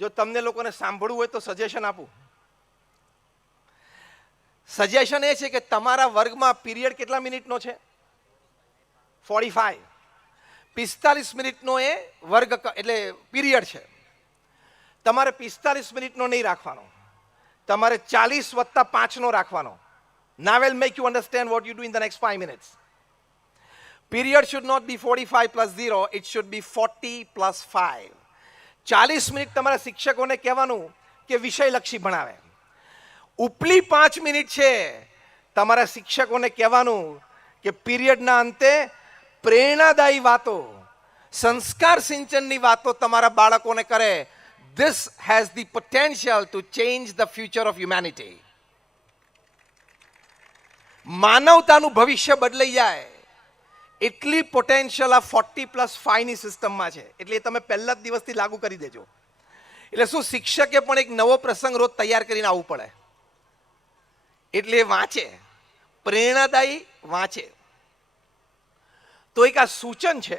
જો તમને લોકોને સાંભળવું હોય તો સજેશન આપું. સજેશન એ છે કે તમારા વર્ગમાં પીરિયડ કેટલા મિનિટનો છે? ફોર્ટી ફાઈવ પિસ્તાલીસ મિનિટનો એ વર્ગ એટલે પીરિયડ છે. તમારે પિસ્તાલીસ મિનિટનો નહીં રાખવાનો. તમારે ચાલીસ વત્તા પાંચનો રાખવાનો. ના well make you understand what you do in the next five minutes period should not be forty five plus zero it should be forty plus five ચાલીસ મિનિટ તમારા શિક્ષકોને કહેવાનું કે વિષયલક્ષી ભણાવે. ઉપલી પાંચ મિનિટ છે તમારા શિક્ષકોને કહેવાનું કે પીરિયડના અંતે પ્રેરણાદાયી વાતો, સંસ્કાર સિંચનની વાતો તમારા બાળકોને કરે. This has the potential to change the future of humanity માનવતાનું ભવિષ્ય બદલાઈ જાય. એટલી પોટેન્શિયલ આ ફોર્ટી પ્લસ ફાઈવની સિસ્ટમમાં છે. એટલે એ તમે પહેલા જ દિવસથી લાગુ કરી દેજો. એટલે શું શિક્ષકે પણ એક નવો પ્રસંગ રોજ તૈયાર કરીને આવવું પડે? એટલે વાંચે. પ્રેરણાદાયી વાંચે. તો એક આ સૂચન છે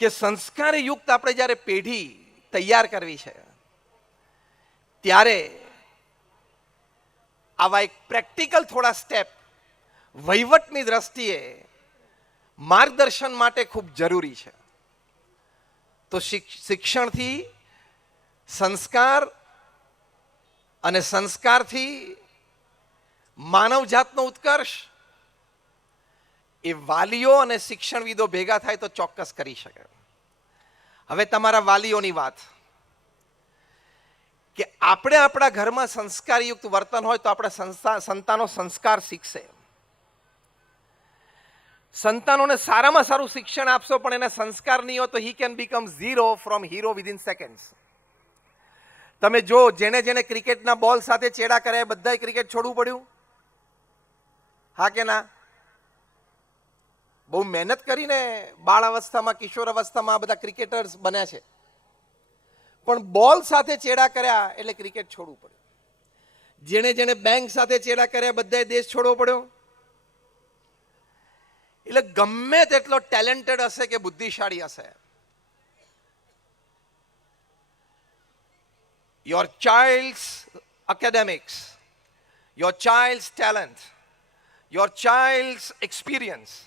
કે સંસ્કારયુક્ત આપણે જ્યારે પેઢી તૈયાર કરવી છે, ત્યારે આવા એક પ્રેક્ટિકલ થોડા સ્ટેપ વહીવટની દ્રષ્ટિએ માર્ગદર્શન માટે ખૂબ જરૂરી છે. તો શિક- શિક્ષણથી સંસ્કાર અને સંસ્કારથી માનવજાતનો ઉત્કર્ષ એ વાલીઓ અને શિક્ષણવિદો ભેગા થાય તો ચોક્કસ કરી શકે. હવે તમારા વાલીઓની વાત. કે આપણે આપણા ઘરમાં સંસ્કારયુક્ત વર્તન હોય તો આપણા સંતાનો સંસ્કાર શીખશે. સંતાનોને સારામાં સારું શિક્ષણ આપશો, પણ એને સંસ્કાર નહીં હોય તો he can become zero from hero within seconds તમે જો જેને જેને ક્રિકેટના બોલ સાથે ચેડા કર્યા બધાએ ક્રિકેટ છોડવું પડ્યું? હા કે ના? બહુ મહેનત કરીને બાળ અવસ્થામાં, કિશોર અવસ્થામાં બધા ક્રિકેટર્સ બન્યા છે. પણ બોલ સાથે ચેડા કર્યા એટલે ક્રિકેટ છોડવું પડ્યું. જેણે જેણે બેંક સાથે ચેડા કર્યા, બધાએ દેશ છોડવો પડ્યો. એટલે ગમે તેટલો ટેલેન્ટેડ હશે કે બુદ્ધિશાળી હશે your child's academics, your child's talent, your child's experience,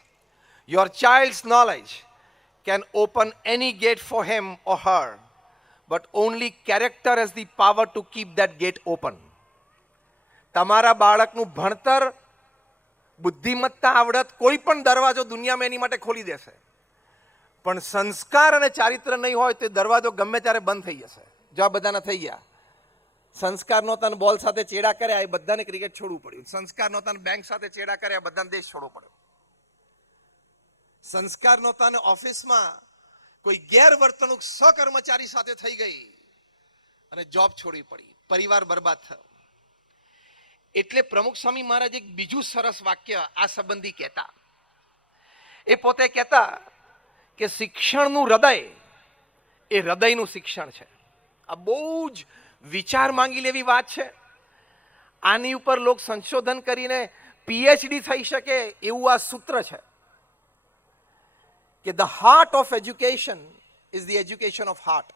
your child's knowledge can open any gate for him or her, but only character has the power to keep that gate open. તમારા બાળકનું ભણતર બુદ્ધિમત્તા આવડત કોઈ પણ દરવાજો દુનિયામાં એની માટે ખોલી દેશે. પણ સંસ્કાર અને ચારિત્ર નહીં હોય તો દરવાજો ગમે ત્યારે બંધ થઈ જશે. જો આ બધાના થઈ ગયા. સંસ્કાર નહોતા બોલ સાથે ચેડા કર્યા, એ બધાને ક્રિકેટ છોડવું પડ્યું. સંસ્કાર નહોતા બેંક સાથે ચેડા કર્યા બધાને દેશ છોડવો પડ્યો. સંસ્કાર નહોતા ઓફિસમાં કોઈ ગેરવર્તણૂક સહકર્મચારી સાથે થઈ ગઈ અને જોબ છોડવી પડી. પરિવાર બરબાદ થયો. એટલે પ્રમુખ સ્વામી મહારાજ એક બીજું સરસ વાક્ય આ સંબંધી કહેતા. એ પોતે કહેતા કે શિક્ષણનું હૃદય એ હૃદયનું શિક્ષણ છે. આ બહુ જ વિચાર માંગી લેવી વાત છે. આની ઉપર લોક સંશોધન કરીને પીએચડી થઈ શકે એવું આ સૂત્ર છે. કે the heart of education is the education of heart.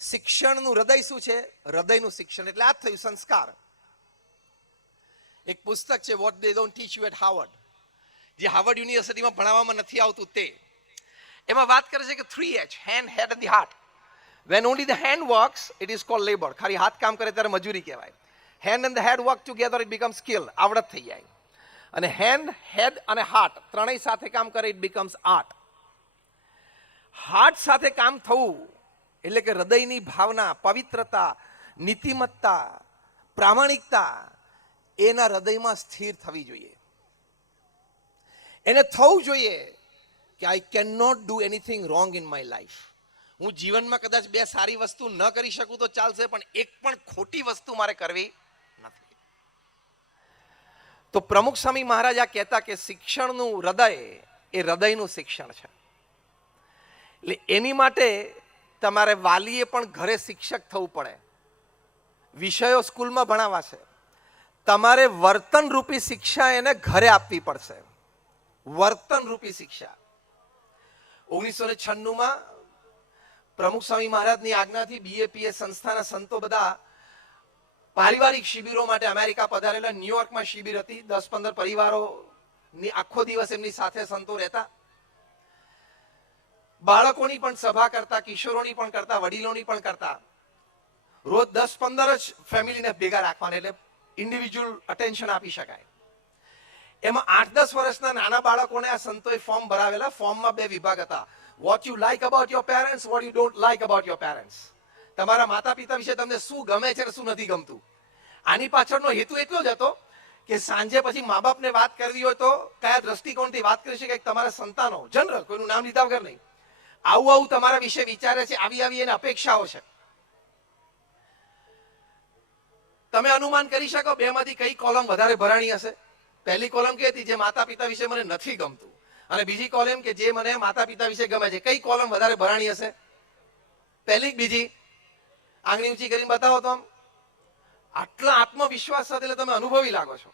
શિક્ષણનું હૃદય શું છે? હૃદયનું શિક્ષણ. એટલે આ થયું સંસ્કાર. એક પુસ્તક છે what they don't teach you at Harvard જે હાવર્ડ યુનિવર્સિટીમાં ભણાવવામાં નથી આવતું તે. એમાં વાત કરે છે કે three H hand head and the heart when only the hand works it is call labour ખાલી હાથ કામ કરે ત્યારે મજૂરી કહેવાય. Hand and the head work together it become skill આવડત થઈ જાય. અને હેન્ડ હેડ અને હાર્ટ ત્રણેય સાથે કામ કરે ઇટ બીકમ્સ આર્ટ હાર્ટ સાથે કામ થવું એટલે કે હૃદયની ભાવના, પવિત્રતા, નીતિમત્તા, પ્રામાણિકતા એના હૃદયમાં સ્થિર થવી જોઈએ. એને થવું જોઈએ કે I can not do anything wrong in my life હું જીવનમાં કદાચ બે સારી વસ્તુ ન કરી શકું તો ચાલશે, પણ એક પણ ખોટી વસ્તુ મારે કરવી નથી. તો પ્રમુખ સ્વામી મહારાજ આ કહેતા કે શિક્ષણનું હૃદય એ હૃદયનું શિક્ષણ છે. એટલે એની માટે તમારે વાલીએ પણ ઘરે શિક્ષક થવું પડે. વિષયો સ્કૂલમાં ભણાવાશે. તમારે વર્તનરૂપી શિક્ષા એને ઘરે આપવી પડશે. વર્તનરૂપી શિક્ષા. ઓગણીસો ને છન્નુંમાં પ્રમુખ સ્વામી મહારાજની આજ્ઞાથી બીએપીએસ સંસ્થાના સંતો બધા પારિવારિક શિબિરો માટે અમેરિકા પધારેલા ન્યુયોર્કમાં શિબિર હતી. દસ પંદર પરિવારોની આખો દિવસ એમની સાથે સંતો રહેતા. બાળકોની પણ સભા કરતા, કિશોરોની પણ કરતા, વડીલોની પણ કરતા. રોજ દસ પંદર જ ફેમિલીને ભેગા રાખવાના, એટલે ઇન્ડિવિજ્યુઅલ અટેન્શન આપી શકાય. એમાં આઠ દસ વર્ષના નાના બાળકોને આ સંતોએ ફોર્મ ભરાવેલા. ફોર્મમાં બે વિભાગ હતા. What you like about your parents what you don't like about your parents તમારા માતા પિતા વિશે તમને શું ગમે છે અને શું નથી ગમતું? આની પાછળનો હેતુ એટલો જ હતો કે સાંજે પછી મા બાપને વાત કરવી હોય તો કયા દ્રષ્ટિકોણથી વાત કરી શકે તમારા સંતાનો જનરલ કોઈનું નામ લીધા વગર નહીં. આવું આવું તમારા વિશે વિચારે છે આવી આવી એને અપેક્ષાઓ છે. તમે અનુમાન કરી શકો, બેમાંથી કઈ કોલમ વધારે ભરાણી હશે? પહેલી કોલમ કે હતી? જે માતા પિતા વિશે મને નથી ગમતું. અને બીજી કોલમ કે જે મને માતા પિતા વિશે ગમે છે, કઈ કોલમ વધારે ભરાણી હશે? પહેલી બીજી? આંગળી ઊંચી કરીને બતાવો તો આટલા આત્મવિશ્વાસ સાથે એટલે તમે અનુભવી લાગો છો.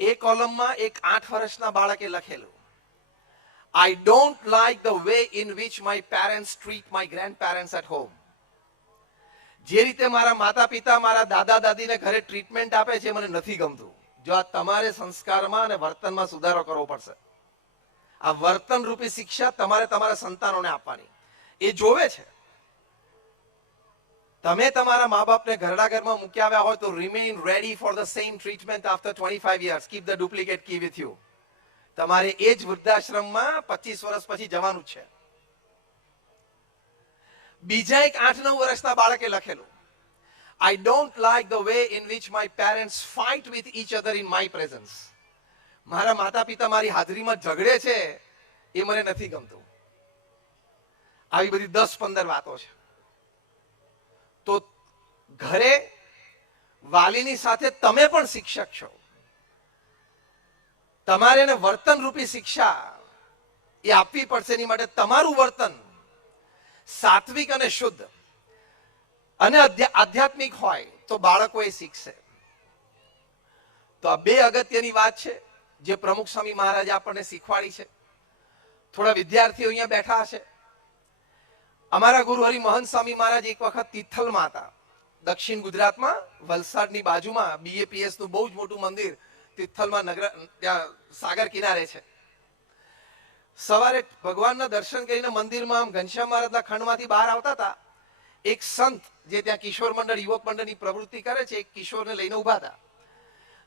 એ કોલમમાં એક આઠ વર્ષના બાળકે લખેલું I don't like the way in which my parents treat my grandparents at home જે રીતે મારા માતા પિતા મારા દાદા દાદીને ઘરે ટ્રીટમેન્ટ આપે છે મને નથી ગમતું. જો આ તમારે સંસ્કારમાં અને વર્તનમાં સુધારો કરવો પડશે. આ વર્તન રૂપી શિક્ષા તમારે તમારા સંતાનોને આપવાની. એ જોવે છે. તમે તમારા મા બાપને ઘરડા ઘરમાં મૂક્યા આવ્યા હોય તો remain ready for the same treatment after twenty five years keep the duplicate key with you તમારે એ જ વૃદ્ધાશ્રમમાં પચીસ વર્ષ પછી જવાનું જ છે. બીજા એક આઠ નવ વર્ષના બાળકે લખેલું I don't like the way in which my parents fight with each other in my presence મારા માતા પિતા મારી હાજરીમાં ઝઘડે છે એ મને નથી ગમતું. આવી બધી દસ પંદર વાતો છે. તો ઘરે વાલીની સાથે તમે પણ શિક્ષક છો. તમારે એને વર્તનરૂપી શિક્ષા એ આપવી પડશે એની માટે તમારું વર્તન સાત્વિક અને શુદ્ધ. અને આધ્યાત્મિક હોય તો બાળકો એ શીખશે. તો આ બે અગત્યની વાત છે, જે પ્રમુખ સ્વામી મહારાજે આપણને શીખવાડી છે. થોડા વિદ્યાર્થીઓ અહીંયા બેઠા છે અમારા ગુરુ હરિ મહંત સ્વામી મહારાજ એક વખત તિથલમાં હતા. દક્ષિણ ગુજરાતમાં, વલસાડની બાજુમાં બીએપીએસનું બહુ જ મોટું મંદિર તિથલમાં નગર ત્યાં સાગર કિનારે છે. સવારે ભગવાનના દર્શન કરીને મંદિરમાં આમ ઘનશ્યામ મહારાજના ખંડમાંથી બહાર આવતા હતા, એક સંત જે ત્યાં કિશોર મંડળ, યુવક મંડળની પ્રવૃત્તિ કરે છે, એક કિશોરને લઈને ઊભા હતા.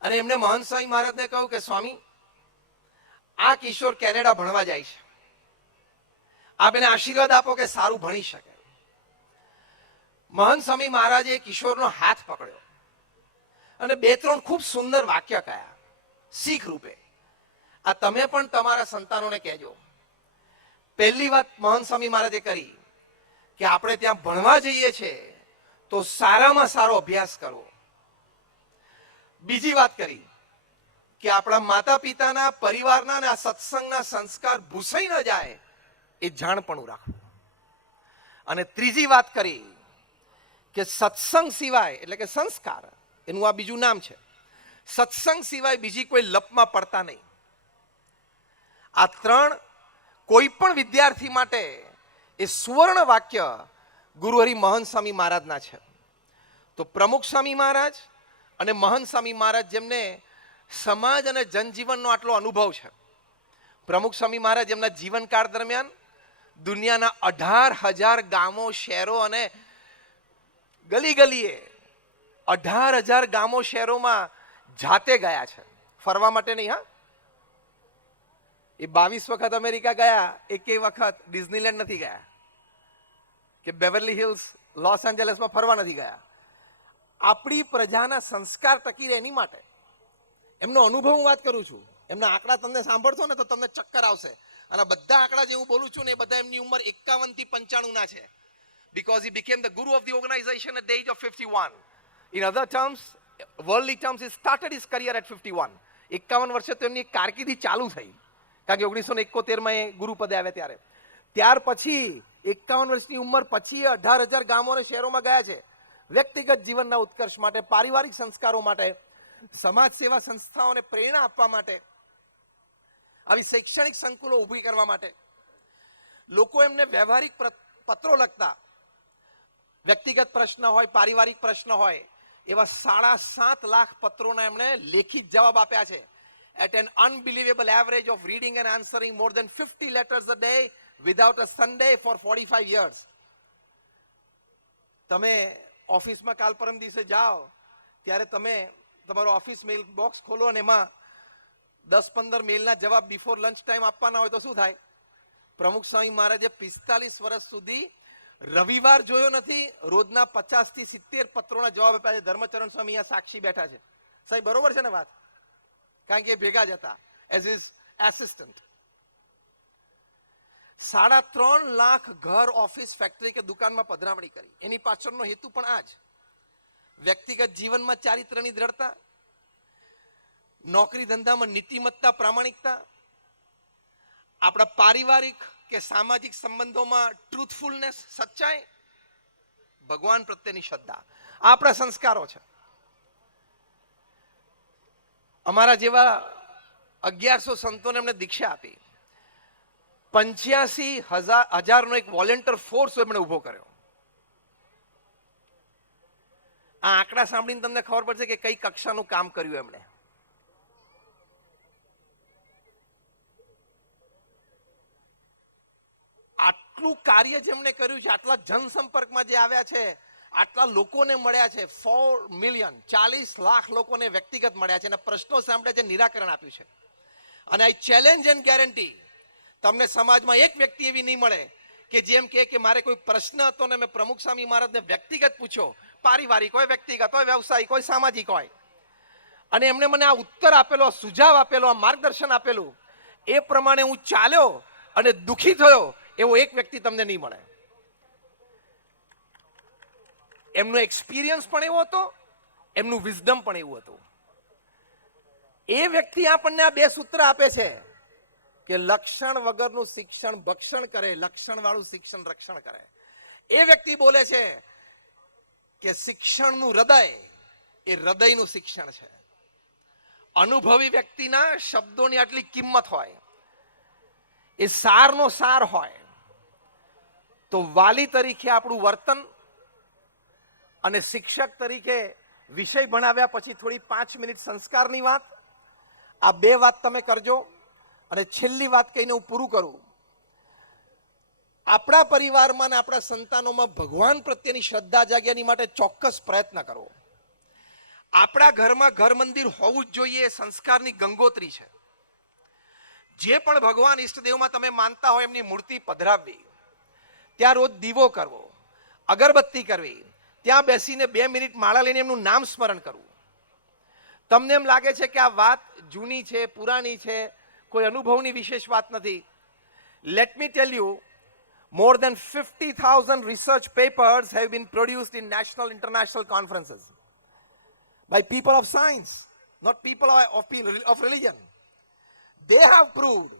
અને એમને મહંત સ્વામી મહારાજને કહ્યું કે, સ્વામી, આ કિશોર કેનેડા ભણવા જાય છે. આપ એને આશીર્વાદ આપો કે સારું ભણી શકે. મહંત સ્વામી મહારાજે કિશોરનો હાથ પકડ્યો અને બે ત્રણ ખૂબ સુંદર વાક્ય કયા શીખ રૂપે. આ તમે પણ તમારા સંતાનોને કહેજો. પહેલી વાત મહંત સ્વામી મહારાજે કરી કે આપણે ત્યાં ભણવા જઈએ છીએ તો સારામાં સારો અભ્યાસ કરવો બીજી વાત કરી કે આપણા માતા પિતાના પરિવારના અને આ સત્સંગના સંસ્કાર ભૂસાઈ ન જાય એ જાણપણું રાખવું. અને ત્રીજી વાત કરી કે સત્સંગ સિવાય, એટલે કે સંસ્કાર, એનું આ બીજું નામ છે. સત્સંગ સિવાય બીજી કોઈ લપમાં પડતા નહીં. આ ત્રણ કોઈ પણ વિદ્યાર્થી માટે એ સુવર્ણ વાક્ય ગુરુ હરિ મહંત સ્વામી મહારાજના છે. તો પ્રમુખ સ્વામી મહારાજ અને મહંત સ્વામી મહારાજ જેમને સમાજ અને જનજીવનનો આટલો અનુભવ છે. પ્રમુખ સ્વામી મહારાજ એમના જીવનકાળ દરમિયાન દુનિયાના અઢાર હજાર ગામો, શહેરો અને ગલી ગલીએ અઢાર હજાર ગામો, શહેરોમાં જાતે ગયા છે. ફરવા માટે નહીં, હા? એ બાવીસ વખત અમેરિકા ગયા એકે વખત ડિઝનીલેન્ડ નથી ગયા. કે બેવરલી હિલ્સ લોસ એન્જલસમાં ફરવા નથી ગયા. આપણી પ્રજાના સંસ્કાર ટકી રહે એની માટે. એમનો અનુભવ હું વાત કરું છું. એમના આંકડા તમને સાંભળશો ને તો તમને ચક્કર આવશે. અને બધા આંકડા જે હું બોલું છું ને એ બધા એમની ઉંમર એકાવનથી પંચાણું ના છે. Because he became the guru of the organization at the age of 51. In other terms, worldly terms, he started his career at 51. એકાવન વર્ષે તો એમની કારકિર્દી ચાલુ થઈ. કારણ કે ઓગણીસો ને એકોતેરમાં એ ગુરુ પદે આવ્યા ત્યારે. ત્યાર પછી એકાવન વર્ષની ઉંમર પછી અઢાર હજાર ગામો અને શહેરોમાં ગયા છે. વ્યક્તિગત જીવનના ઉત્કર્ષ માટે, પારિવારિક સંસ્કારો માટે, સમાજ સેવા સંસ્થાઓને પ્રેરણા આપવા માટે, આવી શૈક્ષણિક સંકુલો ઊભી કરવા માટે. લોકો એમને વ્યવહારિક પત્રો લખતા. વ્યક્તિગત પ્રશ્ન હોય, પારિવારિક પ્રશ્ન હોય, એવા સાડા સાત લાખ પત્રોના એમણે લેખિત જવાબ આપ્યા છે. At an unbelievable average of reading and answering more than fifty letters a day without a Sunday for forty years. Years તમે ઓફિસમાં કાલ પરમ દિવસે જાઓ, ત્યારે તમે તમારો ઓફિસ મેલ બોક્સ ખોલો અને એમાં દસ પંદર મેલના જવાબ બિફોર લંચ ટાઈમ આપવાના હોય તો શું થાય? પ્રમુખ સ્વામી મહારાજે પિસ્તાલીસ વર્ષ સુધી રવિવાર જોયો નથી, રોજના પચાસથી સિત્તેર પત્રોના જવાબ આપ્યા છે. ધર્મચરણ સ્વામી અહીંયા સાક્ષી બેઠા છે. સાહેબ, બરોબર છે ને વાત? કારણ કે ભેગા જ હતા એઝ ઇઝ એસિસ્ટન્ટ સાડા ત્રણ લાખ ઘર ઓફિસ ફેક્ટરી કે દુકાનમાં પધરામણી કરી. એની પાછળનો હેતુ પણ આ જ. વ્યક્તિગત જીવનમાં ચારિત્રની દ્રઢતા, નોકરી ધંધામાં નીતિમત્તા, પ્રામાણિકતા, આપણા પારિવારિક કે સામાજિક સંબંધોમાં ટ્રુથફુલનેસ સચ્ચાઈ, ભગવાન પ્રત્યેની શ્રદ્ધા. આપણા સંસ્કારો છે. અમારા જેવા અગિયારસો સંતોને એમણે દીક્ષા આપી. પંચ્યાસી હજાર હજારનો એક વોલેન્ટિયર ફોર્સ એમણે ઊભો કર્યો. આ આંકડા સાંભળીને તમને ખબર પડશે કે કઈ કક્ષાનું કામ કર્યું એમણે. આટલું કાર્ય જેમણે કર્યું છે, આટલા જનસંપર્કમાં જે આવ્યા છે આટલા લોકોને મળ્યા છે ફોર મિલિયન ચાલીસ લાખ લોકોને વ્યક્તિગત મળ્યા છે. અને પ્રશ્નો સાંભળ્યા છે, નિરાકરણ આપ્યું છે. અને આઈ ચેલેન્જ એન્ડ ગેરંટી તમને સમાજમાં એક વ્યક્તિ એવી નહીં મળે કે જેમ કે કે મારે કોઈ પ્રશ્ન હતો ને મેં પ્રમુખ સ્વામી મહારાજને વ્યક્તિગત પૂછ્યો. પારિવારિક હોય, વ્યક્તિગત હોય, વ્યવસાયિક હોય, સામાજિક હોય. અને એમણે મને આ ઉત્તર આપેલો સુઝાવ આપેલો, આ માર્ગદર્શન આપેલું. એ પ્રમાણે હું ચાલ્યો અને દુઃખી થયો એવો એક વ્યક્તિ તમને નહીં મળે. એમનો એક્સપિરિયન્સ પણ એવો હતો, એમનું વિઝડમ પણ એવું હતું. એ વ્યક્તિ આપણને આ બે સૂત્ર આપે છે કે લક્ષણ વગરનું શિક્ષણ ભક્ષણ કરે લક્ષણ વાળું શિક્ષણ રક્ષણ કરે. એ વ્યક્તિ બોલે છે કે શિક્ષણનું હૃદય એ હૃદયનું શિક્ષણ છે. અનુભવી વ્યક્તિના શબ્દોની આટલી કિંમત હોય, એ સારનો સાર હોય, તો વાલી તરીકે આપણું વર્તન અને શિક્ષક તરીકે વિષય ભણાવ્યા પછી થોડી પાંચ મિનિટ સંસ્કારની વાત. આ બે વાત તમે કરજો. અને છેલ્લી વાત કહીને હું પૂરું કરું. આપણા પરિવારમાં અને આપણા સંતાનોમાં ભગવાન પ્રત્યેની શ્રદ્ધા જાગ્યાની માટે ચોક્કસ પ્રયત્ન કરવો. આપણા ઘરમાં ઘર મંદિર હોવું જ જોઈએ સંસ્કારની ગંગોત્રી છે. જે પણ ભગવાન ઈષ્ટદેવમાં તમે માનતા હોય એમની મૂર્તિ પધરાવવી. ત્યાં રોજ દીવો કરવો. અગરબત્તી કરવી. ત્યાં બેસીને બે મિનિટ માળા લઈને એમનું નામ સ્મરણ કરવું તમને એમ લાગે છે કે આ વાત જૂની છે પુરાણી છે કોઈ અનુભવની વિશેષ વાત નથી let me tell you 50,000 research papers have been produced in national international conferences by people of science, not people of, of, pe- of religion. They have proved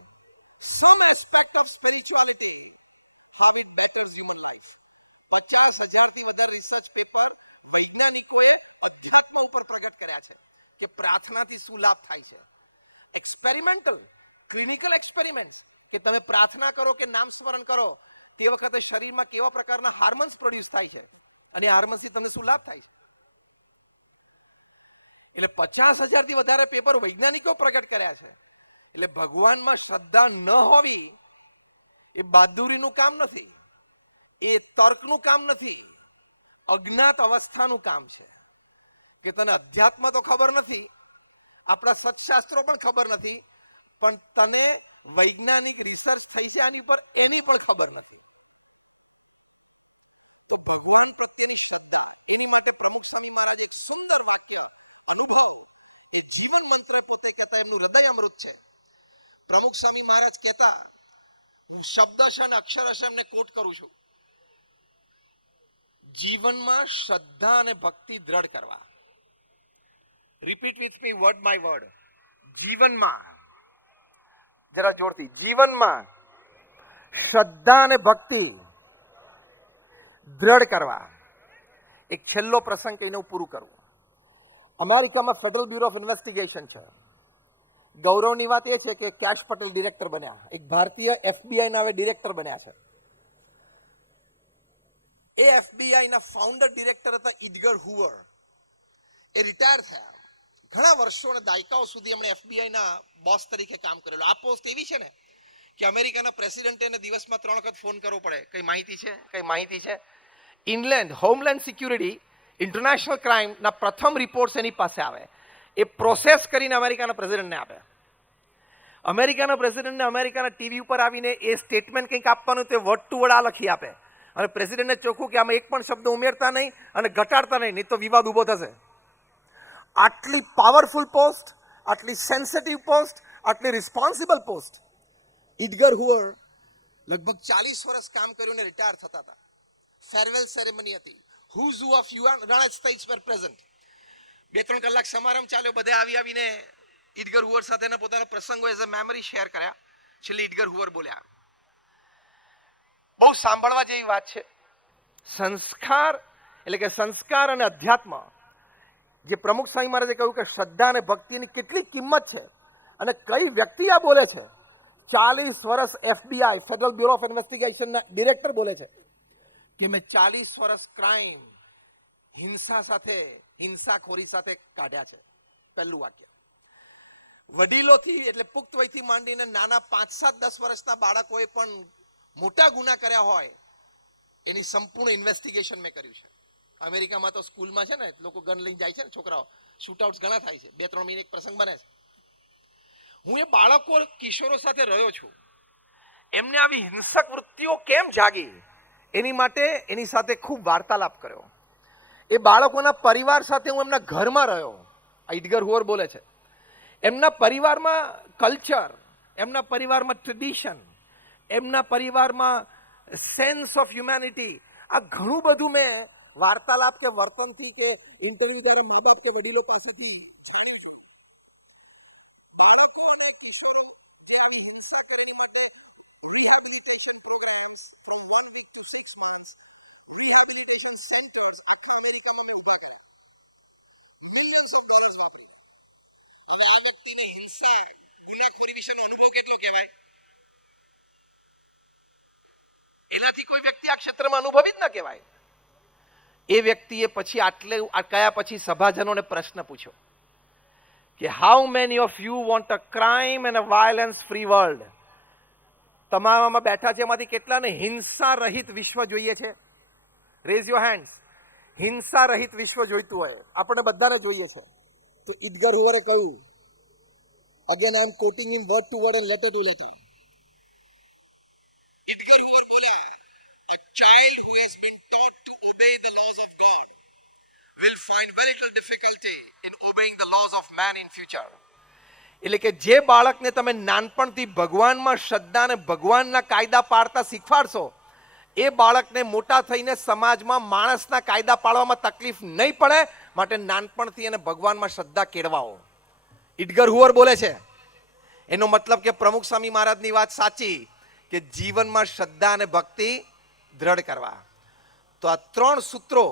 some aspect of spirituality, how it betters human life. પચાસ હજારથી વધારે research paper વૈજ્ઞાનિકોએ અધ્યાત્મ ઉપર પ્રગટ કર્યા છે કે પ્રાર્થનાથી શું લાભ થાય છે. એક્સપેરિમેન્ટલ ક્લિનિકલ એક્સપેરિમેન્ટ્સ કે તમે પ્રાર્થના કરો કે નામ સ્મરણ કરો, તે વખતે શરીરમાં કેવા પ્રકારના હાર્મોન્સ પ્રોડ્યુસ થાય છે અને હાર્મોન્સથી તમને શું લાભ થાય છે? એટલે પચાસ હજારથી વધારે પેપર વૈજ્ઞાનિકો પ્રગટ કર્યા છે. એટલે ભગવાનમાં શ્રદ્ધા ન હોવી એ બહાદુરીનું કામ નથી. એ તર્કનું કામ નથી. અજ્ઞાત અવસ્થાનું કામ છે. કે તને અધ્યાત્મ તો ખબર નથી, આપણા સત્શાસ્ત્રો પણ ખબર નથી, પણ તને વૈજ્ઞાનિક રિસર્ચ થઈ છે આની પર એની પણ ખબર નથી. તો ભગવાન પ્રત્યેની શ્રદ્ધા, એની માટે પ્રમુખ સ્વામી મહારાજ એક સુંદર વાક્ય, અનુભવ, એ જીવન મંત્ર પોતે કહેતા એમનું હૃદય અમૃત છે. પ્રમુખ સ્વામી મહારાજ કહેતા, હું શબ્દશ અને અક્ષરશ એમને કોટ કરું છું. જીવનમાં શ્રદ્ધા અને ભક્તિ દ્રઢ કરવા. Repeat with me word my word જીવનમાં, જરા જોરથી, જીવનમાં શ્રદ્ધા અને ભક્તિ દ્રઢ કરવા. એક છેલ્લો પ્રસંગ કહીને હું પૂરું કરું. અમેરિકામાં ફેડરલ બ્યુરો ઓફ ઇન્વેસ્ટિગેશન છે. ગૌરવની વાત એ છે કે કેશ પટેલ ડિરેક્ટર બન્યા. એક ભારતીય એફબીઆઈના હવે ડિરેક્ટર બન્યા છે. એ એફબીઆઈના ફાઉન્ડર ડિરેક્ટર હતા ઇડગર હુવર. એ રિટાયર થયા. ઘણા વર્ષો અને દાયકાઓ સુધી એમણે એફબીઆઈના બોસ તરીકે કામ કરેલું. આ પોસ્ટ એવી છે ને કે અમેરિકાના પ્રેસિડેન્ટે એને દિવસમાં ત્રણ વખત ફોન કરવો પડે. કઈ માહિતી છે? કઈ માહિતી છે? ઇનલેન્ડ હોમલેન્ડ સિક્યુરિટી ઇન્ટરનેશનલ ક્રાઇમના પ્રથમ રિપોર્ટ્સ એની પાસે આવે. એ પ્રોસેસ કરીને અમેરિકાના પ્રેસિડેન્ટને આપે. અમેરિકાના પ્રેસિડેન્ટને અમેરિકાના ટીવી ઉપર આવીને એ સ્ટેટમેન્ટ કંઈક આપવાનું તે વર્ડ ટુ વર્ડ આ લખી આપે. અને પ્રેસિડેન્ટને ચોખ્ખું કે આમાં એક પણ શબ્દ ઉમેરતા નહીં અને ઘટાડતા નહીં નહીં તો વિવાદ ઊભો થશે. આટલી પાવરફુલ પોસ્ટ આટલી સેન્સિટિવ પોસ્ટ આટલી રિસ્પોન્સિબલ પોસ્ટ ઇડગર હુઅર લગભગ ચાલીસ વર્ષ કામ કર્યું ને રિટાયર થતા હતા. ફેરવેલ સેરેમની હતી. Who's who of you United States were present બે ત્રણ કલાક સમારંભ ચાલ્યો, બધે આવી આવીને ઈદગર હુવર સાથેના પોતાના પ્રસંગો એઝ અ મેમરી શેર કર્યા. છેલ્લે ઇડગર હુવર બોલ્યા. બહુ સાંભળવા જેવી વાત છે. સંસ્કાર, એટલે કે સંસ્કાર અને અધ્યાત્મ, જે પ્રમુખ સ્વામી મહારાજે કહ્યું કે શ્રદ્ધા અને ભક્તિની કેટલી કિંમત છે અને કઈ વ્યક્તિ આ બોલે છે? ચાલીસ વર્ષ એફબીઆઈ ફેડરલ બ્યુરો ઓફ ઇન્વેસ્ટિગેશનના ડિરેક્ટર બોલે છે કે મેં ચાલીસ વર્ષ ક્રાઇમ હિંસા સાથે, હિંસાખોરી સાથે કાઢ્યા છે. પહેલું વાક્ય. વડીલોથી, એટલે પુખ્ત વયથી માંડીને નાના પાંચ સાત દસ વર્ષના બાળકોએ પણ મોટા ગુના કર્યા હોય, એની સંપૂર્ણ ઇન્વેસ્ટિગેશન મેં કર્યું છે. અમેરિકામાં તો સ્કૂલમાં છે ને, લોકો ગન લઈને જાય છે ને છોકરાઓ. શૂટઆઉટ્સ ઘણા થાય છે. બે, ત્રણ મહિને એક પ્રસંગ બને છે. હું એ બાળકો, કિશોરો સાથે રહ્યો છું. એમને આવી હિંસક વૃત્તિઓ કેમ જાગી? એની માટે એની સાથે ખૂબ વાર્તાલાપ કર્યો. એ બાળકોના પરિવાર સાથે હું એમના ઘરમાં રહ્યો. આ ઇડગર હુઅર બોલે છે. એમના પરિવારમાં કલ્ચર એમના પરિવારમાં ટ્રેડિશન એમના પરિવારમાં સેન્સ ઓફ હ્યુમેનિટી આ ઘણું બધું મેં વાર્તાલાપ કે વર્તનથી કે ઇન્ટરવ્યૂ દ્વારા મા બાપ કે વડીલો પાસેથી જાણ્યું જોયું. બાળકો અને કિશોરો જે આવી હિંસા કરે એની માટે rehabilitation programmes from one week to six months rehabilitation centres આખા અમેરિકામાં મેં ઊભા કર્યા. મિલિયન્સ ઓફ ડોલર્સ વાપરીને. હવે આ વ્યક્તિને હિંસા, ગુનાખોરી વિશેનો અનુભવ કેટલો કહેવાય? એનાથી કોઈ વ્યક્તિ આ ક્ષેત્રમાં અનુભવી જ ન કહેવાય. એ વ્યક્તિએ પછી આટલે, આ કયા પછી સભાજનોને પ્રશ્ન પૂછ્યો કે how many of you want a crime and a violence free world તમારામાં બેઠા છે, એમાંથી કેટલાને હિંસા રહિત વિશ્વ જોઈએ છે? રેઝ યોર હેન્ડ્સ હિંસા રહિત વિશ્વ જોઈતું હોય. આપણે બધાને જોઈએ છે. તો ઈદગર હુવરે કહ્યું again I am quoting him word to word and letter to letter Edgar Hoover બોલ્યા a child who has been taught to obey the laws of God will find very little difficulty in obeying the laws of man in future એટલે કે જે બાળકને તમે નાનપણથી ભગવાનમાં શ્રદ્ધા અને ભગવાનના કાયદા પાડતા શીખવાડશો, એ બાળકને મોટા થઈને સમાજમાં માણસના કાયદા પાડવામાં તકલીફ નહીં પડે, માટે નાનપણથી એને ભગવાનમાં શ્રદ્ધા કેળવાઓ. ઇટગર હુઅર બોલે છે. એનો મતલબ કે પ્રમુખ સ્વામી મહારાજની વાત સાચી. કે જીવનમાં શ્રદ્ધા અને ભક્તિ દ્રઢ કરવા. તો આ ત્રણ સૂત્રો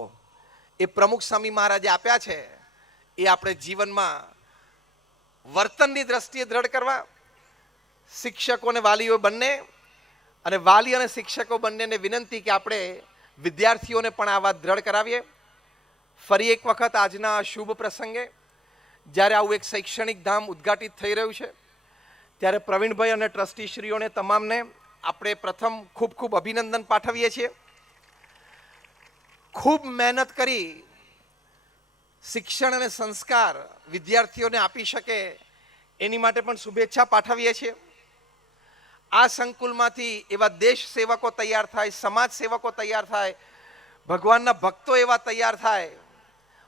એ પ્રમુખ સ્વામી મહારાજે આપ્યા છે. એ આપણે જીવનમાં વર્તનની દ્રષ્ટિએ દ્રઢ કરવા, શિક્ષકો અને વાલીઓ બંને અને વાલી અને શિક્ષકો બંનેને વિનંતી કે આપણે વિદ્યાર્થીઓને પણ આ વાત દ્રઢ કરાવીએ. ફરી એક વખત આજના શુભ પ્રસંગે, જ્યારે આવું એક શૈક્ષણિક ધામ ઉદ્ઘાટિત થઈ રહ્યું છે, ત્યારે પ્રવીણભાઈ અને ટ્રસ્ટીશ્રીઓને, તમામને આપણે પ્રથમ ખૂબ ખૂબ અભિનંદન પાઠવીએ છીએ. ખૂબ મહેનત કરી શિક્ષણ અને સંસ્કાર વિદ્યાર્થીઓને આપી શકે એની માટે પણ શુભેચ્છા પાઠવીએ છીએ. આ સંકુલમાંથી એવા દેશ સેવકો તૈયાર થાય, સમાજ સેવકો તૈયાર થાય, ભગવાનના ભક્તો એવા તૈયાર થાય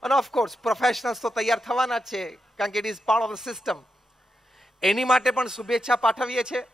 અને ઓફકોર્સ પ્રોફેશનલ્સ તો તૈયાર થવાના જ છે, કારણ કે it is part of the system એની માટે પણ શુભેચ્છા પાઠવીએ છીએ.